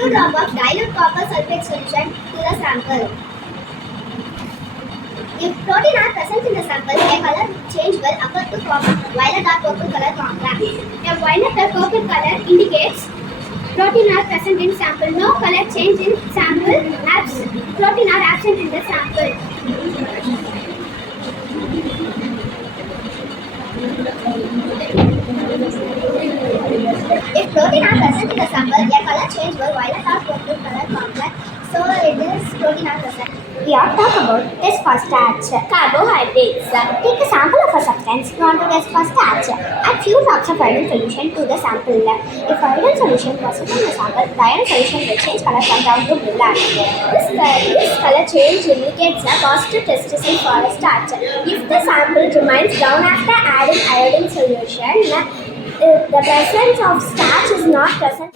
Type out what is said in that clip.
few drops of dilute copper sulfate solution to the sample. If protein are present in the sample, a color change will occur to form violet or purple color contrast. A violet or purple color indicates protein are present in sample. No color change in sample. Protein are absent in the sample. If protein are present in the sample, their color change will violet or purple color complex. So it is protein are present. We are talk about test for starch. Carbohydrates. Take a sample of a substance you want to test for starch. Add few drops of iodine solution to the sample. If iodine solution present in the sample, the iodine solution will change color from brown to black. This color change indicates a positive test result for a starch. If the sample remains brown after adding iodine solution, the presence of starch is not present.